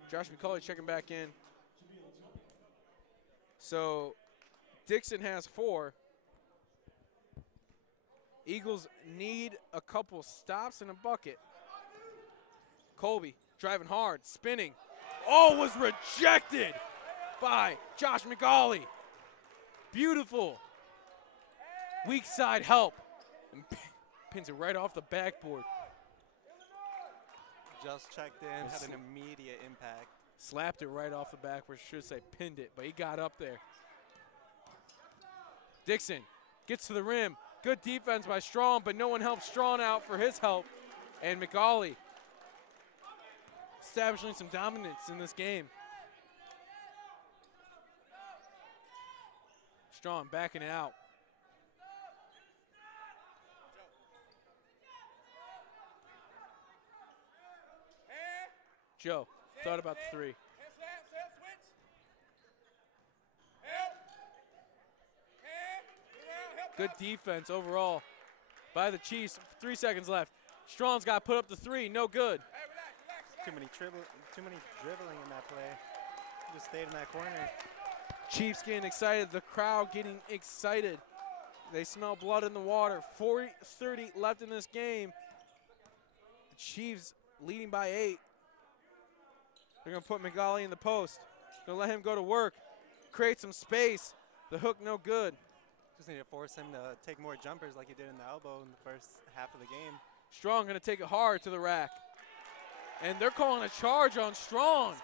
Josh McCauley checking back in. So Dixon has 4. Eagles need a couple stops and a bucket. Colby driving hard, spinning. Oh, was rejected by Josh McCauley. Beautiful. Weak side help. And pins it right off the backboard. Just checked in, had an immediate impact. Slapped it right off the backboard. Should say pinned it, but he got up there. Dixon gets to the rim. Good defense by Strong, but no one helps Strong out for his help. And McCauley establishing some dominance in this game. Strong backing it out. Joe thought about the 3. Good defense overall by the Chiefs. 3 seconds left. Strong's got to put up the 3. No good. Too many dribbling in that play. Just stayed in that corner. Chiefs getting excited. The crowd getting excited. They smell blood in the water. 4:30 left in this game. The Chiefs leading by 8. They're going to put McCauley in the post. Going to let him go to work. Create some space. The hook no good. Just need to force him to take more jumpers like he did in the elbow in the first half of the game. Strong going to take it hard to the rack. And they're calling a charge on Strong.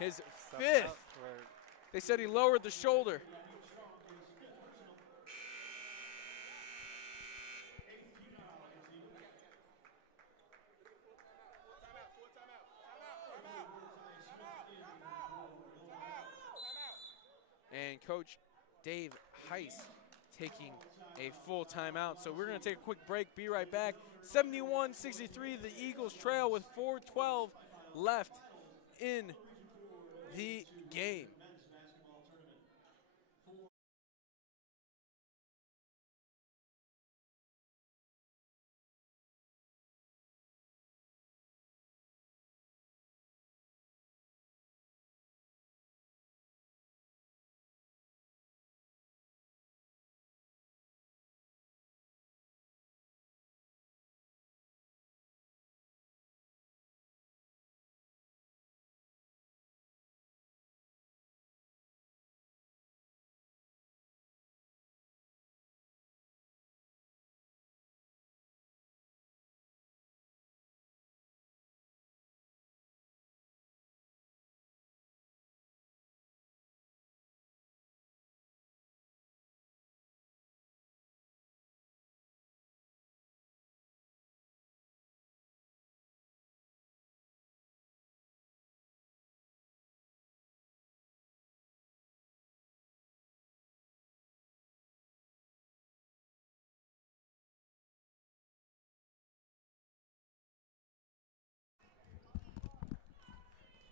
His 5th. They said he lowered the shoulder. And Coach Dave Heiss taking a full timeout. So we're going to take a quick break, be right back. 71-63, the Eagles trail with 4:12 left in the game.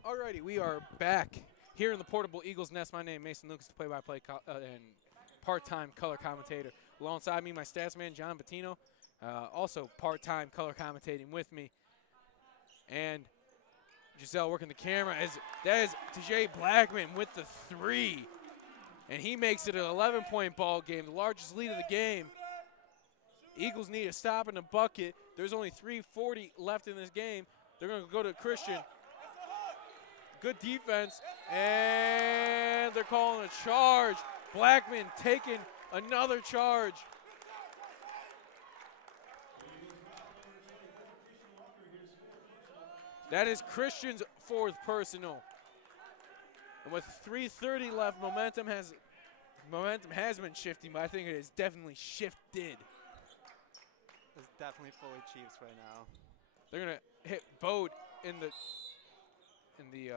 Alrighty, we are back here in the portable Eagles Nest. My name is Mason Lucas, the play-by-play and part-time color commentator. Alongside me, my stats man, John Patino, also part-time color commentating with me. And Giselle working the camera. That is TJ Blackman with the 3. And he makes it an 11-point ball game, the largest lead of the game. Eagles need a stop in the bucket. There's only 3:40 left in this game. They're going to go to Christian. Good defense, and they're calling a charge. Blackman taking another charge. That is Christian's 4th personal. And with 3:30 left, momentum has been shifting, but I think it is definitely shifted. It's definitely fully Chiefs right now. They're gonna hit Bode in the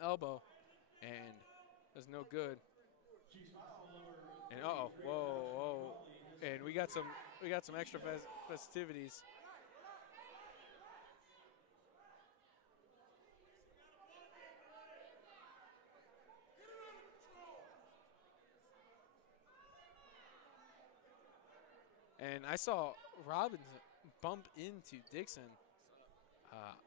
elbow, and that's no good. And whoa, and we got some extra festivities. And I saw Robbins bump into Dixon.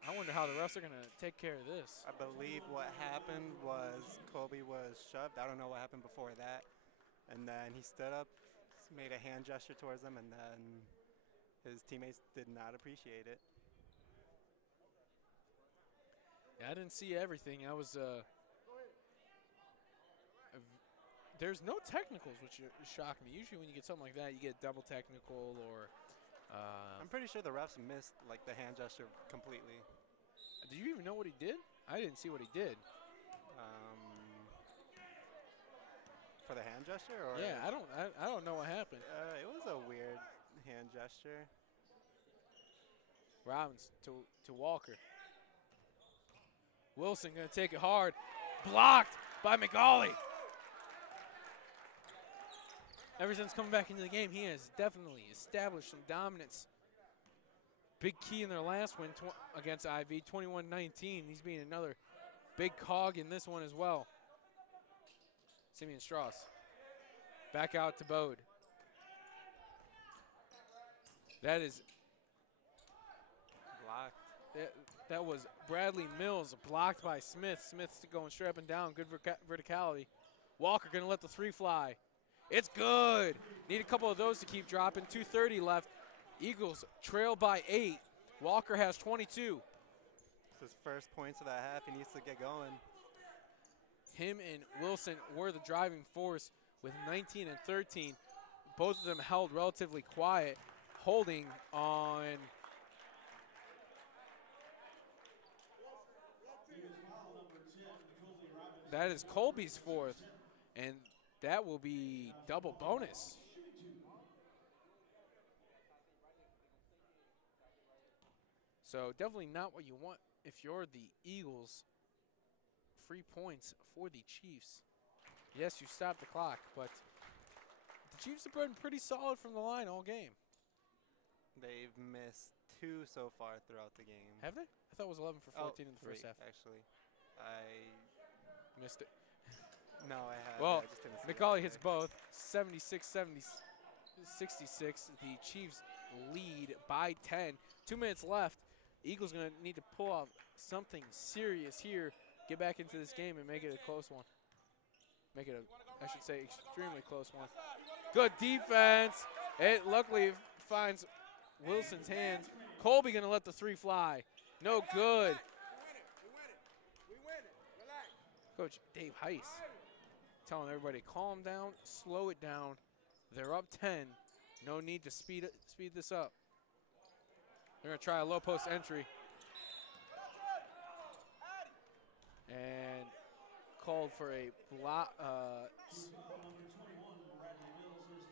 I wonder how the refs are going to take care of this. I believe what happened was Colby was shoved. I don't know what happened before that. And then he stood up, made a hand gesture towards them, and then his teammates did not appreciate it. Yeah, I didn't see everything. There's no technicals, which shocked me. Usually when you get something like that, you get double technical or I'm pretty sure the refs missed like the hand gesture completely. Do you even know what he did? I didn't see what he did. For the hand gesture, or yeah, I don't know what happened. It was a weird hand gesture. Robbins to Walker. Wilson gonna take it hard, blocked by McGauley. Ever since coming back into the game, he has definitely established some dominance. Big key in their last win against IV, 21-19. He's being another big cog in this one as well. Simeon Strauss. Back out to Bode. That is blocked. That was Bradley Mills blocked by Smith. Smith's going straight up and down. Good verticality. Walker going to let the 3 fly. It's good. Need a couple of those to keep dropping. 2:30 left. Eagles trail by 8. Walker has 22. It's his first points of that half. He needs to get going. Him and Wilson were the driving force with 19 and 13. Both of them held relatively quiet, holding on. That is Colby's 4th, and that will be double bonus. So definitely not what you want if you're the Eagles. 3 points for the Chiefs. Yes, you stopped the clock, but the Chiefs have been pretty solid from the line all game. They've missed 2 so far throughout the game. Have they? I thought it was 11 for 14 in the first half. Actually, I missed it. No, I haven't. Well, I just didn't see McGauley hits both. 76-66. The Chiefs lead by 10. 2 minutes left. Eagles going to need to pull off something serious here. Get back into this game and make it a close one. Make it I should say, extremely close one. Good defense. It luckily finds Wilson's hands. Colby going to let the 3 fly. No good. Coach Dave Heiss telling everybody, calm down, slow it down. They're up 10. No need to speed this up. They're going to try a low post entry. And called for a block.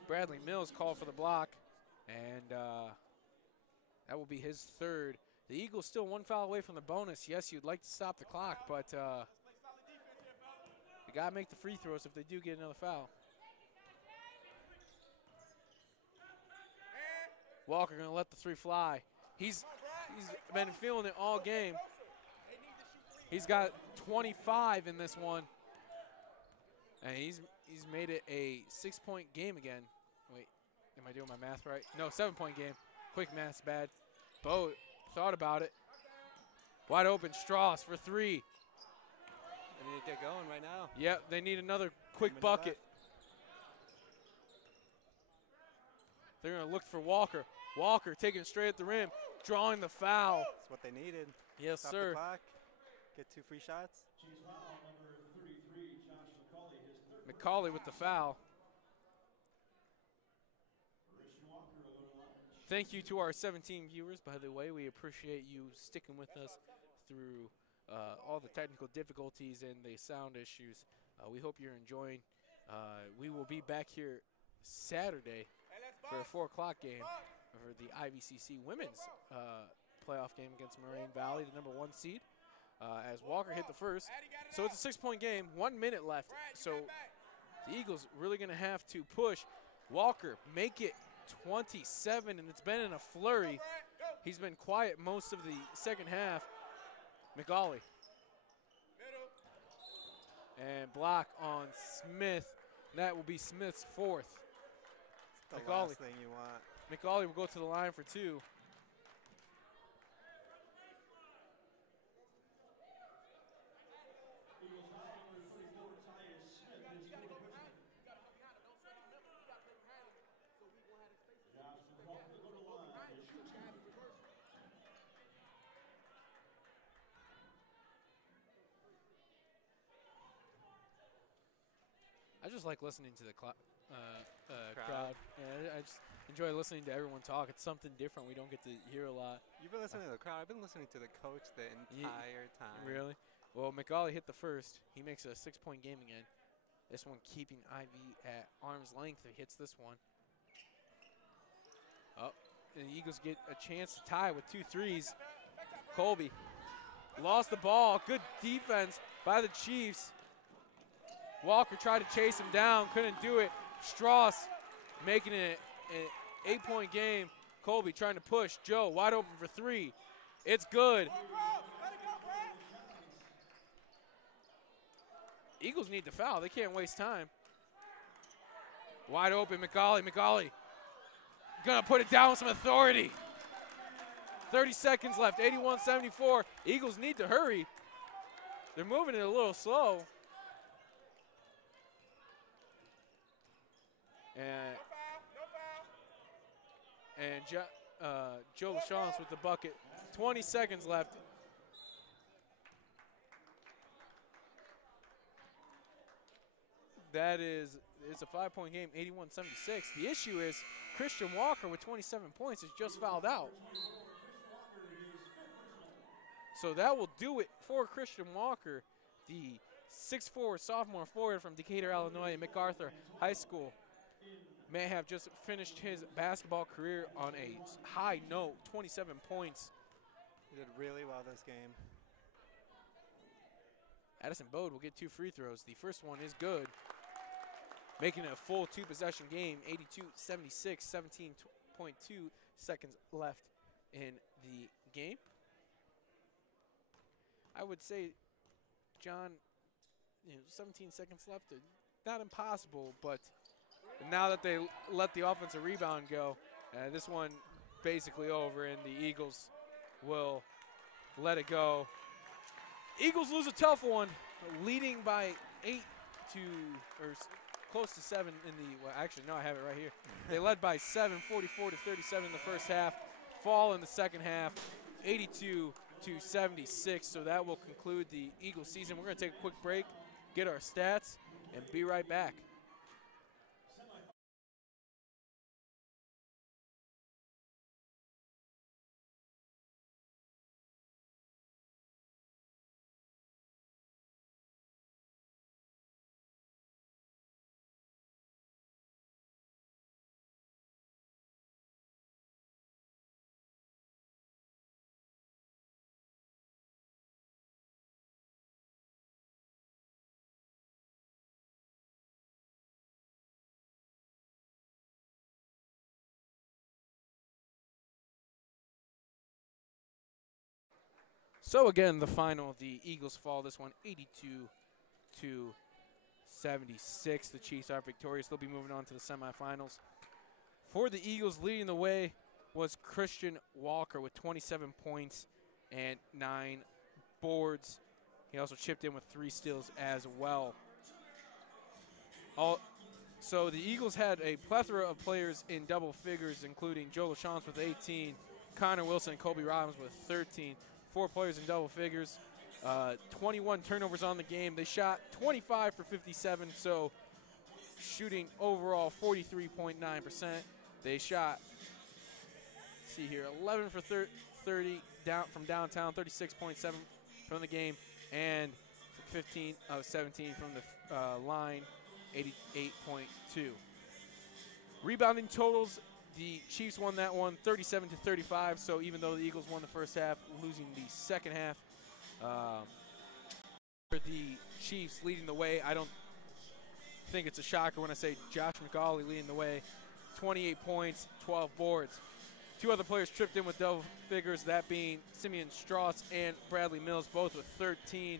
Bradley Mills called for the block. And that will be his 3rd. The Eagles still 1 foul away from the bonus. Yes, you'd like to stop the clock, but you got to make the free throws if they do get another foul. Walker going to let the 3 fly. He's been feeling it all game. He's got 25 in this one. And he's made it a 6-point game again. Wait, am I doing my math right? No, 7-point game. Quick math's bad. Bo thought about it. Wide open, Strauss for 3. They need to get going right now. Yep, they need another quick bucket. They're going to look for Walker. Walker taking it straight at the rim, drawing the foul. That's what they needed. Yes, Stop sir. the clock, get 2 free shots. McCauley with the foul. Thank you to our 17 viewers, by the way. We appreciate you sticking with us through all the technical difficulties and the sound issues. We hope you're enjoying. We will be back here Saturday for a 4 o'clock game for the IVCC women's playoff game against Moraine Valley, the #1 seed, as Walker hit the first. So it's a 6-point game, 1 minute left. So the Eagles really going to have to push. Walker make it 27, and it's been in a flurry. He's been quiet most of the second half. McCauley. And block on Smith. That will be Smith's 4th. The last thing you want. McCauley will go to the line for 2. I just like listening to the crowd. Yeah, I just enjoy listening to everyone talk. It's something different we don't get to hear a lot. You've been listening to the crowd. I've been listening to the coach the entire time. Really? Well, McCauley hit the first. He makes a 6-point game again. This one keeping Ivy at arm's length. He hits this one. Oh, and the Eagles get a chance to tie with 2 threes. Colby lost the ball. Good defense by the Chiefs. Walker tried to chase him down, couldn't do it. Strauss making it an 8-point game. Colby trying to push. Joe wide open for 3. It's good. Eagles need to foul. They can't waste time. Wide open, McCauley. McCauley gonna put it down with some authority. 30 seconds left, 81-74. Eagles need to hurry. They're moving it a little slow. And Joe LaChance with the bucket. 20 seconds left. It's a 5-point game, 81-76. The issue is Christian Walker with 27 points is just fouled out. So that will do it for Christian Walker, the 6'4" sophomore forward from Decatur, Illinois, and MacArthur High School. May have just finished his basketball career on a high note, 27 points. He did really well this game. Addison Bode will get 2 free throws. The first one is good, making it a full 2-possession game, 82-76, 17.2 seconds left in the game. I would say, John, 17 seconds left, not impossible, but now that they let the offensive rebound go, this one basically over, and the Eagles will let it go. Eagles lose a tough one, leading by 8 to, or close to 7 in the, well, actually, no, I have it right here. They led by 7, 44-37 in the first half, fall in the second half, 82-76. So that will conclude the Eagles season. We're going to take a quick break, get our stats, and be right back. So again, the final, the Eagles fall this one 82-76. The Chiefs are victorious. They'll be moving on to the semifinals. For the Eagles, leading the way was Christian Walker with 27 points and 9 boards. He also chipped in with 3 steals as well. So the Eagles had a plethora of players in double figures, including Joe LaChance with 18, Connor Wilson and Kobe Robbins with 13. 4 players in double figures. 21 turnovers on the game. They shot 25 for 57, so shooting overall 43.9%. They shot, let's see here, 11 for 30 down from downtown, 36.7 from the game, and 15 of 17 from the line, 88.2. Rebounding totals, the Chiefs won that one 37-35, so even though the Eagles won the first half, losing the second half, for the Chiefs leading the way, I don't think it's a shocker when I say Josh McCauley leading the way, 28 points, 12 boards. 2 other players tripped in with double figures, that being Simeon Strauss and Bradley Mills, both with 13.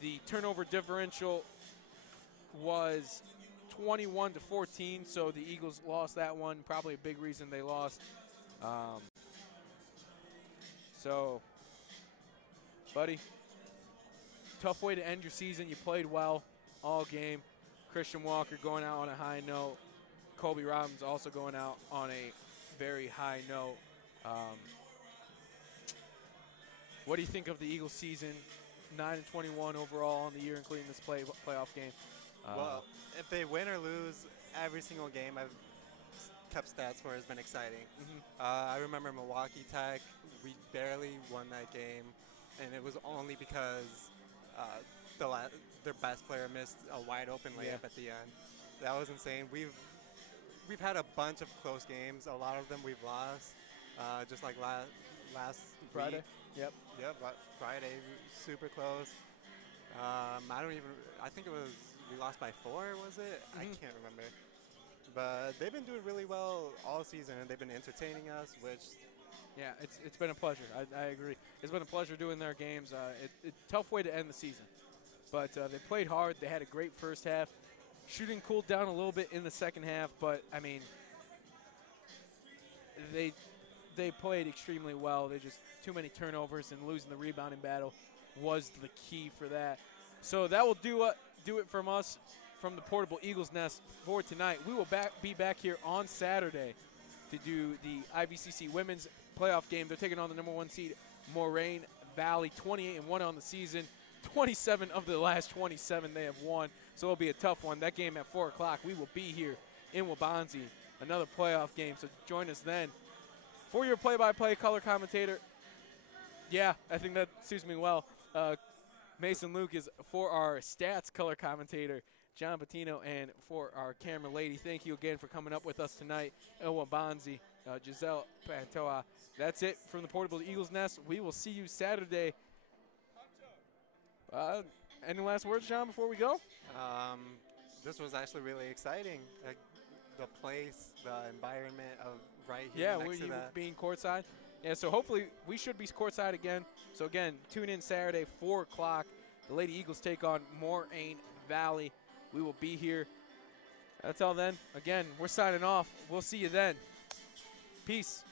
The turnover differential was 21-14, so the Eagles lost that one. Probably a big reason they lost. So, buddy, tough way to end your season. You played well all game. Christian Walker going out on a high note. Kobe Robbins also going out on a very high note. What do you think of the Eagles season? 9-21 overall on the year, including this playoff game. Well, if they win or lose every single game I've kept stats for has been exciting. I remember Milwaukee Tech, we barely won that game, and it was only because their best player missed a wide open layup at the end. That was insane. We've had a bunch of close games. A lot of them we've lost, just like last Friday. Week. Yep, Friday, super close. I think it was, we lost by 4, was it? I can't remember. But they've been doing really well all season, and they've been entertaining us, which... Yeah, it's been a pleasure. I agree. It's been a pleasure doing their games. Tough way to end the season. But they played hard. They had a great first half. Shooting cooled down a little bit in the second half, but, I mean, they played extremely well. They just too many turnovers, and losing the rebounding battle was the key for that. So that will do it from us from the Portable Eagles Nest for tonight. We will be back here on Saturday to do the IVCC women's playoff game. They're taking on the #1 seed Moraine Valley, 28-1 on the season. 27 of the last 27 they have won, so it'll be a tough one. That game at 4 o'clock. We will be here in Waubonsee, another playoff game, so join us then. For your play-by-play color commentator, yeah, I think that suits me well. Mason Luke is for our stats color commentator, John Patino, and for our camera lady. Thank you again for coming up with us tonight in Waubonsee, Giselle Pantoja. That's it from the Portable Eagles Nest. We will see you Saturday. Any last words, John, before we go? This was actually really exciting. The place, the environment of right here next to that. Being courtside. Yeah, so hopefully we should be courtside again. So again, tune in Saturday, 4 o'clock. The Lady Eagles take on Moraine Valley. We will be here. That's all then. Again, we're signing off. We'll see you then. Peace.